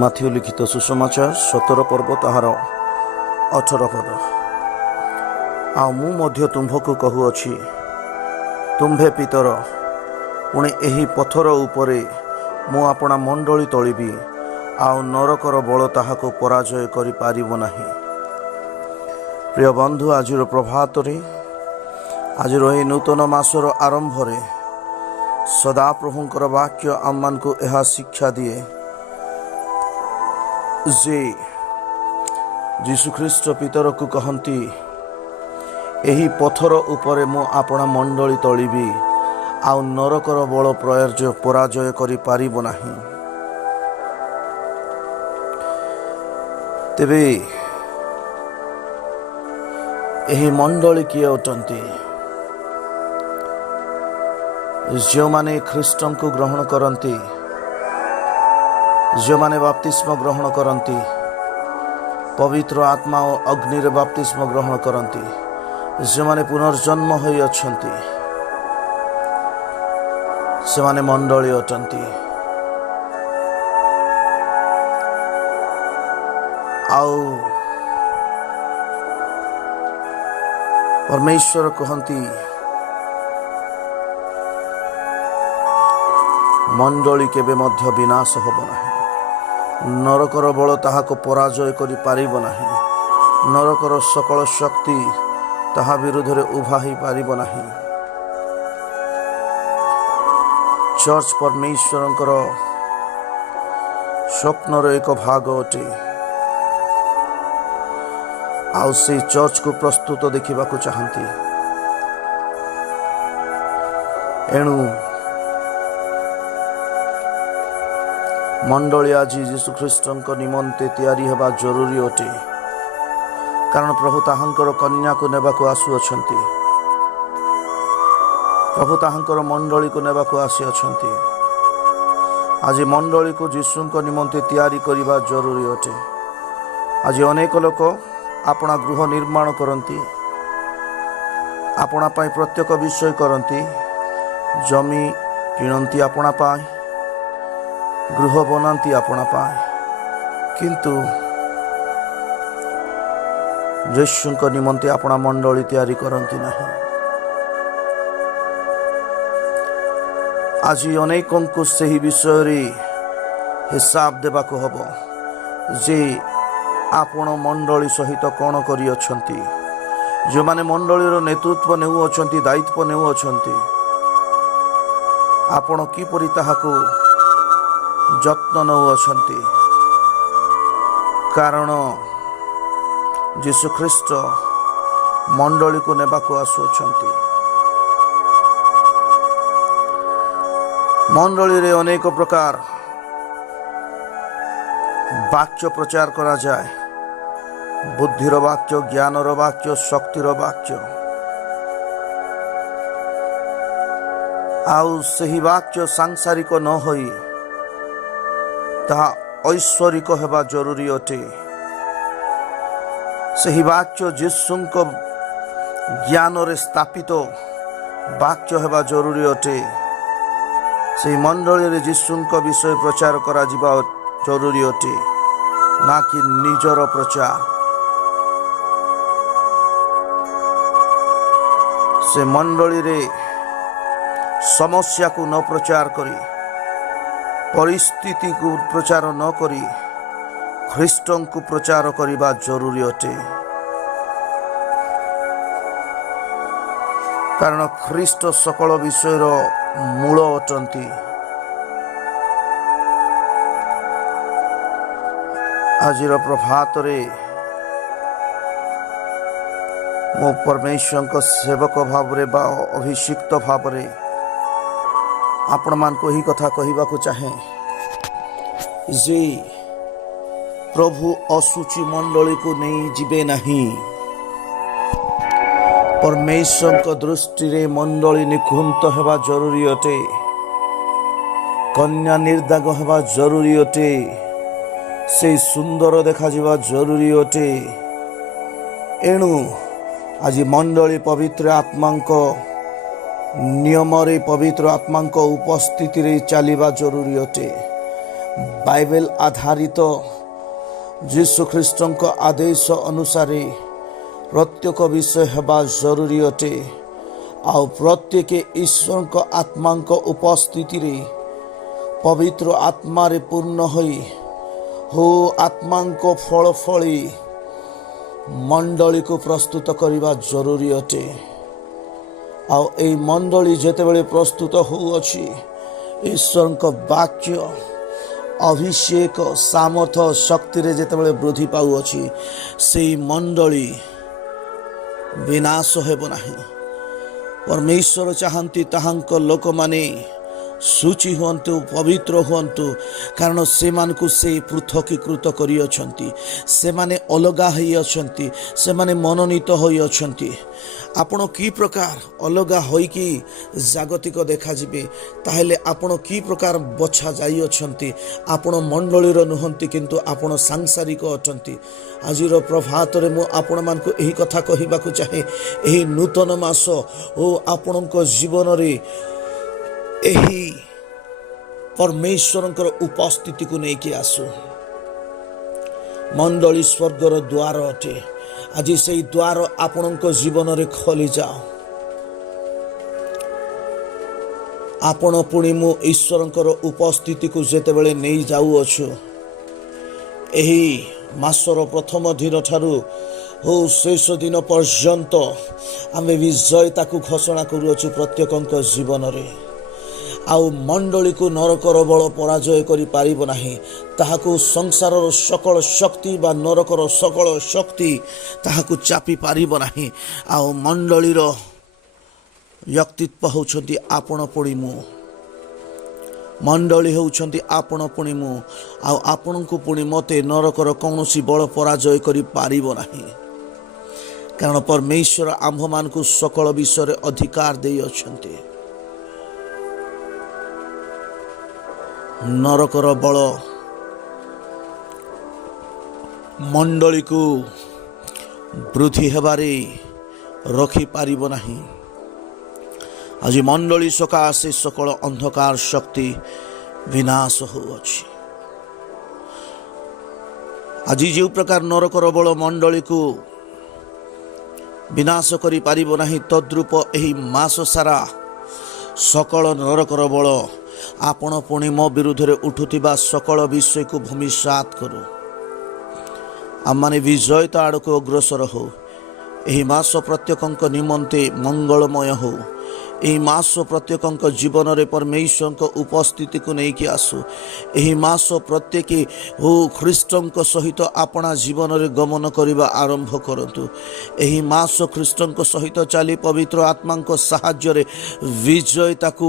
Matthew ଲିଖିତ ସୁସମାଚାର 17 ପର୍ବ ତାହାର 18 ପଦ। ଆଉ ମୁଁ ମଧ୍ୟ ତୁମ୍ଭକୁ କହୁଅଛି, ତୁମ୍ଭେ ପିତର, ପୁଣି ଏହି ପଥର ଉପରେ ମୁଁ ଆପଣା ମଣ୍ଡଳୀ ତୋଳିବି, ଆଉ ନରକର ବଳ ତାହାକୁ ପରାଜୟ କରିପାରିବ ନାହିଁ। ପ୍ରିୟ ବନ୍ଧୁ, ଆଜିର ପ୍ରଭାତରେ, ଆଜିର ଏହି ନୂତନ ମାସର ଆରମ୍ଭରେ ସଦାପ୍ରଭୁଙ୍କର ବାକ୍ୟ ଆମମାନଙ୍କୁ ଏହା ଶିକ୍ଷା ଦିଏ ଯେ ଯୀଶୁଖ୍ରୀଷ୍ଟ ପିତରକୁ କହନ୍ତି, ଏହି ପଥର ଉପରେ ମୁଁ ଆପଣା ମଣ୍ଡଳୀ ତୋଳିବି, ଆଉ ନରକର ବଳ ପରାଜୟ କରିପାରିବ ନାହିଁ। ତେବେ ଏହି ମଣ୍ଡଳୀ କିଏ ଅଟନ୍ତି? ଯେଉଁମାନେ ଖ୍ରୀଷ୍ଟଙ୍କୁ ଗ୍ରହଣ କରନ୍ତି, ଯେଉଁମାନେ ବାପ୍ତିସ୍ମ ଗ୍ରହଣ କରନ୍ତି, ପବିତ୍ର ଆତ୍ମା ଓ ଅଗ୍ନିରେ ବାପ୍ତିସ୍ମ ଗ୍ରହଣ କରନ୍ତି, ଯେଉଁମାନେ ପୁନର୍ଜନ୍ମ ହୋଇଅଛନ୍ତି, ସେମାନେ ମଣ୍ଡଳୀ ଅଟନ୍ତି। ଆଉ ପରମେଶ୍ୱର କହନ୍ତି, ମଣ୍ଡଳୀ କେବେ ମଧ୍ୟ ବିନାଶ ହେବ ନାହିଁ। ନରକର ବଳ ତାହାକୁ ପରାଜୟ କରିପାରିବ ନାହିଁ। ନରକର ସକଳ ଶକ୍ତି ତାହା ବିରୁଦ୍ଧରେ ଉଭା ହୋଇପାରିବ ନାହିଁ। ଚର୍ଚ୍ଚ ପରମେଶ୍ୱରଙ୍କର ସ୍ୱପ୍ନର ଏକ ଭାଗ ଅଟେ, ଆଉ ସେହି ଚର୍ଚ୍ଚକୁ ପ୍ରସ୍ତୁତ ଦେଖିବାକୁ ଚାହାନ୍ତି। ଏଣୁ ମଣ୍ଡଳୀ ଆଜି ଯୀଶୁଖ୍ରୀଷ୍ଟଙ୍କ ନିମନ୍ତେ ତିଆରି ହେବା ଜରୁରୀ ଅଟେ, କାରଣ ପ୍ରଭୁ ତାହାଙ୍କର କନ୍ୟାକୁ ନେବାକୁ ଆସୁଅଛନ୍ତି। ପ୍ରଭୁ ତାହାଙ୍କର ମଣ୍ଡଳୀକୁ ନେବାକୁ ଆସିଅଛନ୍ତି। ଆଜି ମଣ୍ଡଳୀକୁ ଯୀଶୁଙ୍କ ନିମନ୍ତେ ତିଆରି କରିବା ଜରୁରୀ ଅଟେ। ଆଜି ଅନେକ ଲୋକ ଆପଣା ଗୃହ ନିର୍ମାଣ କରନ୍ତି, ଆପଣା ପାଇଁ ପ୍ରତ୍ୟେକ ବିଷୟ କରନ୍ତି, ଜମି କିଣନ୍ତି ଆପଣା ପାଇଁ, ଗୃହ ବନାନ୍ତି ଆପଣା ପାଇଁ, କିନ୍ତୁ ଯୀଶୁଙ୍କ ନିମନ୍ତେ ଆପଣା ମଣ୍ଡଳୀ ତିଆରି କରନ୍ତି ନାହିଁ। ଆଜି ଅନେକଙ୍କୁ ସେହି ବିଷୟରେ ହିସାବ ଦେବାକୁ ହେବ ଯେ ଆପଣ ମଣ୍ଡଳୀ ସହିତ କ'ଣ କରିଅଛନ୍ତି। ଯେଉଁମାନେ ମଣ୍ଡଳୀର ନେତୃତ୍ୱ ନେଉଅଛନ୍ତି, ଦାୟିତ୍ୱ ନେଉଅଛନ୍ତି, ଆପଣ କିପରି ତାହାକୁ ଯତ୍ନ ନେଉଅଛନ୍ତି। କାରଣ ଯୀଶୁଖ୍ରୀଷ୍ଟ ମଣ୍ଡଳୀକୁ ନେବାକୁ ଆସୁଅଛନ୍ତି। ମଣ୍ଡଳୀରେ ଅନେକ ପ୍ରକାର ବାକ୍ୟ ପ୍ରଚାର କରାଯାଏ। ବୁଦ୍ଧିର ବାକ୍ୟ, ଜ୍ଞାନର ବାକ୍ୟ, ଶକ୍ତିର ବାକ୍ୟ। ଆଉ ସେହି ବାକ୍ୟ ସାଂସାରିକ ନ ହୋଇ ତାହା ଐଶ୍ୱରିକ ହେବା ଜରୁରୀ ଅଟେ। ସେହି ବାକ୍ୟ ଯୀଶୁଙ୍କ ଜ୍ଞାନରେ ସ୍ଥାପିତ ବାକ୍ୟ ହେବା ଜରୁରୀ ଅଟେ। ସେହି ମଣ୍ଡଳୀରେ ଯୀଶୁଙ୍କ ବିଷୟ ପ୍ରଚାର କରାଯିବା ଜରୁରୀ ଅଟେ, ନା କି ନିଜର ପ୍ରଚାର। ସେ ମଣ୍ଡଳୀରେ ସମସ୍ୟାକୁ ନ ପ୍ରଚାର କରି, ପରିସ୍ଥିତିକୁ ପ୍ରଚାର ନ କରି, ଖ୍ରୀଷ୍ଟଙ୍କୁ ପ୍ରଚାର କରିବା ଜରୁରୀ ଅଟେ। କାରଣ ଖ୍ରୀଷ୍ଟ ସକଳ ବିଷୟର ମୂଳ ଅଟନ୍ତି। ଆଜିର ପ୍ରଭାତରେ ମୁଁ ପରମେଶ୍ୱରଙ୍କ ସେବକ ଭାବରେ ବା ଅଭିଷିକ୍ତ ଭାବରେ ଆପଣମାନଙ୍କୁ ଏହି କଥା କହିବାକୁ ଚାହେଁ ଯେ ପ୍ରଭୁ ଅଶୁଚି ମଣ୍ଡଳୀକୁ ନେଇ ଯିବେ ନାହିଁ। ପରମେଶ୍ୱରଙ୍କ ଦୃଷ୍ଟିରେ ମଣ୍ଡଳୀ ନିଖୁନ୍ତ ହେବା ଜରୁରୀ ଅଟେ। କନ୍ୟା ନିର୍ଦାଗ ହେବା ଜରୁରୀ ଅଟେ। ସେଇ ସୁନ୍ଦର ଦେଖାଯିବା ଜରୁରୀ ଅଟେ। ଏଣୁ ଆଜି ମଣ୍ଡଳୀ ପବିତ୍ର ଆତ୍ମାଙ୍କ ନିୟମରେ, ପବିତ୍ର ଆତ୍ମାଙ୍କ ଉପସ୍ଥିତିରେ ଚାଲିବା ଜରୁରୀ ଅଟେ। ବାଇବେଲ ଆଧାରିତ ଯୀଶୁଖ୍ରୀଷ୍ଟଙ୍କ ଆଦେଶ ଅନୁସାରେ ପ୍ରତ୍ୟେକ ବିଷୟ ହେବା ଜରୁରୀ ଅଟେ। ଆଉ ପ୍ରତ୍ୟେକ ଈଶ୍ୱରଙ୍କ ଆତ୍ମାଙ୍କ ଉପସ୍ଥିତିରେ ପବିତ୍ର ଆତ୍ମାରେ ପୂର୍ଣ୍ଣ ହୋଇ ଆତ୍ମାଙ୍କ ଫଳ ଫଳି ମଣ୍ଡଳୀକୁ ପ୍ରସ୍ତୁତ କରିବା ଜରୁରୀ ଅଟେ। ଆଉ ଏହି ମଣ୍ଡଳୀ ଯେତେବେଳେ ପ୍ରସ୍ତୁତ ହେଉଅଛି, ଈଶ୍ୱରଙ୍କ ବାକ୍ୟ ଅଭିଷେକ ସାମର୍ଥ ଶକ୍ତିରେ ଯେତେବେଳେ ବୃଦ୍ଧି ପାଉଅଛି, ସେହି ମଣ୍ଡଳୀ ବିନାଶ ହେବ ନାହିଁ। ପରମେଶ୍ୱର ଚାହାନ୍ତି ତାହାଙ୍କ ଲୋକମାନେ ଶୁଚି ହୁଅନ୍ତୁ, ପବିତ୍ର ହୁଅନ୍ତୁ, କାରଣ ସେମାନଙ୍କୁ ସେ ପୃଥକୀକୃତ କରିଅଛନ୍ତି। ସେମାନେ ଅଲଗା ହୋଇଅଛନ୍ତି, ସେମାନେ ମନୋନୀତ ହୋଇଅଛନ୍ତି। ଆପଣ କି ପ୍ରକାର ଅଲଗା ହୋଇକି ଜାଗତିକ ଦେଖାଯିବେ, ତାହେଲେ ଆପଣ କି ପ୍ରକାର ବଛା ଯାଇଅଛନ୍ତି। ଆପଣ ମଣ୍ଡଳୀର ନୁହନ୍ତି, କିନ୍ତୁ ଆପଣ ସାଂସାରିକ ଅଟନ୍ତି। ଆଜିର ପ୍ରଭାତରେ ମୁଁ ଆପଣମାନଙ୍କୁ ଏହି କଥା କହିବାକୁ ଚାହେଁ, ଏହି ନୂତନ ମାସ ଆପଣଙ୍କ ଜୀବନରେ ଏହି ପରମେଶ୍ୱରଙ୍କର ଉପସ୍ଥିତିକୁ ନେଇକି ଆସୁ। ମଣ୍ଡଳୀ ସ୍ୱର୍ଗର ଦ୍ୱାର ଅଟେ। ଆଜି ସେହି ଦ୍ୱାର ଆପଣଙ୍କ ଜୀବନରେ ଖୋଲିଯାଅ। ଆପଣ ପୁଣି ମୁଁ ଈଶ୍ୱରଙ୍କର ଉପସ୍ଥିତିକୁ ଯେତେବେଳେ ନେଇ ଯାଉଅଛୁ, ଏହି ମାସର ପ୍ରଥମ ଦିନ ଠାରୁ ଶେଷ ଦିନ ପର୍ଯ୍ୟନ୍ତ ଆମେ ବିଜୟତାକୁ ଘୋଷଣା କରୁଅଛୁ ପ୍ରତ୍ୟେକଙ୍କ ଜୀବନରେ। ଆଉ ମଣ୍ଡଳୀକୁ ନରକର ବଳ ପରାଜୟ କରିପାରିବ ନାହିଁ। ତାହାକୁ ସଂସାରର ସକଳ ଶକ୍ତି ବା ନରକର ସକଳ ଶକ୍ତି ତାହାକୁ ଚାପି ପାରିବ ନାହିଁ। ଆଉ ମଣ୍ଡଳୀର ବ୍ୟକ୍ତିତ୍ୱ ହେଉଛନ୍ତି ଆପଣ ପୁଣି ମୁଁ। ମଣ୍ଡଳୀ ହେଉଛନ୍ତି ଆପଣ ପୁଣି ମୁଁ। ଆଉ ଆପଣଙ୍କୁ ପୁଣି ମୋତେ ନରକର କୌଣସି ବଳ ପରାଜୟ କରିପାରିବ ନାହିଁ, କାରଣ ପରମେଶ୍ୱର ଆମ୍ଭମାନଙ୍କୁ ସକଳ ବିଷୟରେ ଅଧିକାର ଦେଇଅଛନ୍ତି। ନରକର ବଳ ମଣ୍ଡଳୀକୁ ବୃଦ୍ଧି ହେବାରେ ରଖିପାରିବ ନାହିଁ। ଆଜି ମଣ୍ଡଳୀ ସକାଶେ ସକଳ ଅନ୍ଧକାର ଶକ୍ତି ବିନାଶ ହେଉଅଛି। ଆଜି ଯେଉଁ ପ୍ରକାର ନରକର ବଳ ମଣ୍ଡଳୀକୁ ବିନାଶ କରିପାରିବ ନାହିଁ, ତଦ୍ରୂପ ଏହି ମାସ ସାରା ସକଳ ନରକର ବଳ ଆପଣ ପୁଣି ମୋ ବିରୁଦ୍ଧରେ ଉଠୁଥିବା ସକଳ ବିଷୟକୁ ଭୂମିସାତ କରୁ। ଆମମାନେ ବିଜୟତା ଆଡ଼କୁ ଅଗ୍ରସର ହେଉ। ଏହି ମାସ ପ୍ରତ୍ୟେକଙ୍କ ନିମନ୍ତେ ମଙ୍ଗଳମୟ ହେଉ। ଏହି ମାସ ପ୍ରତ୍ୟେକଙ୍କ ଜୀବନରେ ପରମେଶ୍ୱରଙ୍କ ଉପସ୍ଥିତିକୁ ନେଇକି ଆସୁ। ଏହି ମାସ ପ୍ରତ୍ୟେକ ଖ୍ରୀଷ୍ଟଙ୍କ ସହିତ ଆପଣା ଜୀବନରେ ଗମନ କରିବା ଆରମ୍ଭ କରନ୍ତୁ। ଏହି ମାସ ଖ୍ରୀଷ୍ଟଙ୍କ ସହିତ ଚାଲି ପବିତ୍ର ଆତ୍ମାଙ୍କ ସାହାଯ୍ୟରେ ବିଜୟତାକୁ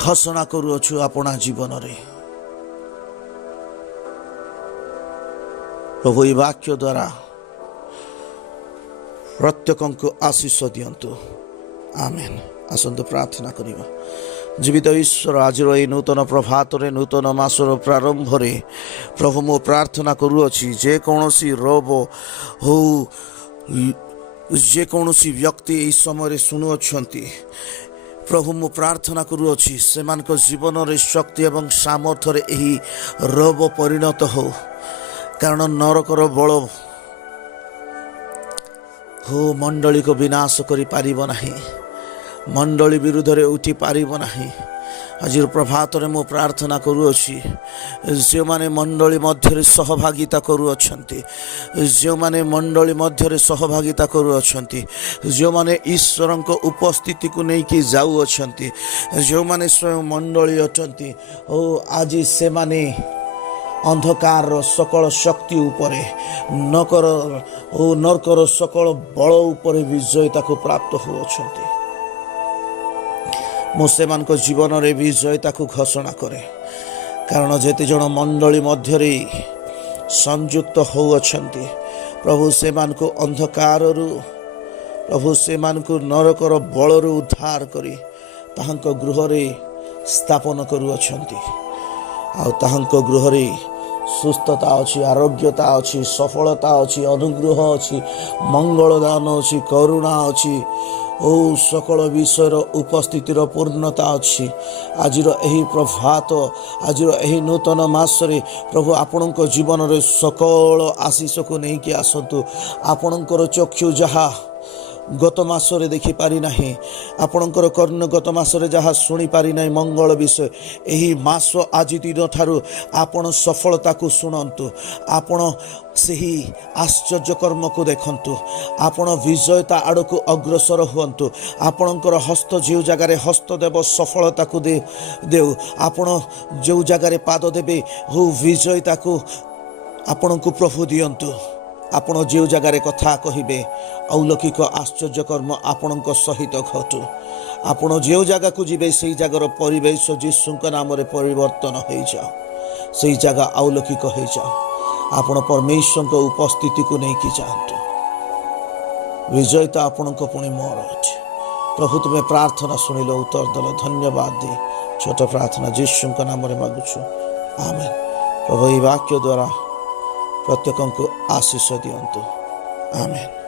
ଘୋଷଣା କରୁଅଛୁ ଆପଣା ଜୀବନରେ। ପ୍ରଭୁ ଏହି ବାକ୍ୟ ଦ୍ୱାରା ପ୍ରତ୍ୟେକଙ୍କୁ ଆଶୀଷ ଦିଅନ୍ତୁ। ଆମେନ୍। ଆସନ୍ତୁ ପ୍ରାର୍ଥନା କରିବା। ଜୀବିତ ଈଶ୍ୱର, ଆଜିର ଏହି ନୂତନ ପ୍ରଭାତରେ, ନୂତନ ମାସର ପ୍ରାରମ୍ଭରେ ପ୍ରଭୁ ମୁଁ ପ୍ରାର୍ଥନା କରୁଅଛି, ଯେକୌଣସି ରୋଗ ହଉ, ଯେକୌଣସି ବ୍ୟକ୍ତି ଏହି ସମୟରେ ଶୁଣୁଅଛନ୍ତି, ପ୍ରଭୁ ମୁଁ ପ୍ରାର୍ଥନା କରୁଅଛି ସେମାନଙ୍କ ଜୀବନରେ ଶକ୍ତି ଏବଂ ସାମର୍ଥ୍ୟରେ ଏହି ରୋଗ ପରିଣତ ହେଉ। କାରଣ ନରକର ବଳ ମଣ୍ଡଳୀକୁ ବିନାଶ କରିପାରିବ ନାହିଁ, ମଣ୍ଡଳୀ ବିରୁଦ୍ଧରେ ଉଠି ପାରିବ ନାହିଁ। ଆଜିର ପ୍ରଭାତରେ ମୁଁ ପ୍ରାର୍ଥନା କରୁଅଛି, ଯେଉଁମାନେ ମଣ୍ଡଳୀ ମଧ୍ୟରେ ସହଭାଗିତା କରୁଅଛନ୍ତି, ଯେଉଁମାନେ ମଣ୍ଡଳୀ ମଧ୍ୟରେ ସହଭାଗିତା କରୁଅଛନ୍ତି, ଯେଉଁମାନେ ଈଶ୍ୱରଙ୍କ ଉପସ୍ଥିତିକୁ ନେଇକି ଯାଉଅଛନ୍ତି, ଯେଉଁମାନେ ସ୍ୱୟଂ ମଣ୍ଡଳୀ ଅଟନ୍ତି, ଆଜି ସେମାନେ ଅନ୍ଧକାରର ସକଳ ଶକ୍ତି ଉପରେ, ନରକର ସକଳ ବଳ ଉପରେ ବିଜୟତାକୁ ପ୍ରାପ୍ତ ହେଉଅଛନ୍ତି। ମୁଁ ସେମାନଙ୍କ ଜୀବନରେ ବିଜୟତାକୁ ଘୋଷଣା କରେ। କାରଣ ଯେତେ ଜଣ ମଣ୍ଡଳୀ ମଧ୍ୟରେ ସଂଯୁକ୍ତ ହେଉଅଛନ୍ତି, ପ୍ରଭୁ ସେମାନଙ୍କୁ ଅନ୍ଧକାରରୁ, ପ୍ରଭୁ ସେମାନଙ୍କୁ ନରକର ବଳରୁ ଉଦ୍ଧାର କରି ତାହାଙ୍କ ଗୃହରେ ସ୍ଥାପନ କରୁଅଛନ୍ତି। ଆଉ ତାହାଙ୍କ ଗୃହରେ ସୁସ୍ଥତା ଅଛି, ଆରୋଗ୍ୟତା ଅଛି, ସଫଳତା ଅଛି, ଅନୁଗ୍ରହ ଅଛି, ମଙ୍ଗଳ ଦାନ ଅଛି, କରୁଣା ଅଛି, ଓ ସକଳ ବିଷୟର ଉପସ୍ଥିତିର ପୂର୍ଣ୍ଣତା ଅଛି। ଆଜିର ଏହି ପ୍ରଭାତ, ଆଜିର ଏହି ନୂତନ ମାସରେ ପ୍ରଭୁ ଆପଣଙ୍କ ଜୀବନରେ ସକଳ ଆଶୀଷକୁ ନେଇକି ଆସନ୍ତୁ। ଆପଣଙ୍କର ଚକ୍ଷୁ ଯାହା ଗତ ମାସରେ ଦେଖିପାରି ନାହିଁ, ଆପଣଙ୍କର କର୍ଣ୍ଣ ଗତ ମାସରେ ଯାହା ଶୁଣିପାରି ନାହିଁ ମଙ୍ଗଳ ବିଷୟ, ଏହି ମାସ ଆଜି ଦିନ ଠାରୁ ଆପଣ ସଫଳତାକୁ ଶୁଣନ୍ତୁ। ଆପଣ ସେହି ଆଶ୍ଚର୍ଯ୍ୟ କର୍ମକୁ ଦେଖନ୍ତୁ। ଆପଣ ବିଜୟତା ଆଡ଼କୁ ଅଗ୍ରସର ହୁଅନ୍ତୁ। ଆପଣଙ୍କର ହସ୍ତ ଯେଉଁ ଜାଗାରେ ହସ୍ତ ଦେବ ସଫଳତାକୁ ଦେଉ। ଆପଣ ଯେଉଁ ଜାଗାରେ ପାଦ ଦେବେ ବିଜୟତାକୁ ଆପଣଙ୍କୁ ପ୍ରଭୁ ଦିଅନ୍ତୁ। ଆପଣ ଯେଉଁ ଜାଗାରେ କଥା କହିବେ ଅଲୌକିକ ଆଶ୍ଚର୍ଯ୍ୟ କର୍ମ ଆପଣଙ୍କ ସହିତ ଘଟୁ। ଆପଣ ଯେଉଁ ଜାଗାକୁ ଯିବେ ସେହି ଜାଗାର ପରିବେଶ ଯୀଶୁଙ୍କ ନାମରେ ପରିବର୍ତ୍ତନ ହେଇଯାଉ। ସେହି ଜାଗା ଅଲୌକିକ ହେଇଯାଉ। ଆପଣ ପରମେଶ୍ୱରଙ୍କ ଉପସ୍ଥିତିକୁ ନେଇକି ଯାଆନ୍ତୁ। ବିଜୟତା ଆପଣଙ୍କ ପୁଣି ମୋର ଅଛି। ପ୍ରଭୁ ତୁମେ ପ୍ରାର୍ଥନା ଶୁଣିଲ, ଉତ୍ତର ଦେଲ, ଧନ୍ୟବାଦ ଦେ। ଛୋଟ ପ୍ରାର୍ଥନା ଯୀଶୁଙ୍କ ନାମରେ ମାଗୁଛୁ, ଆମେନ୍। ପ୍ରଭୁ ଏହି ବାକ୍ୟ ଦ୍ୱାରା ପ୍ରତ୍ୟେକଙ୍କୁ ଆଶୀଷ ଦିଅନ୍ତୁ, ଆମେନ୍।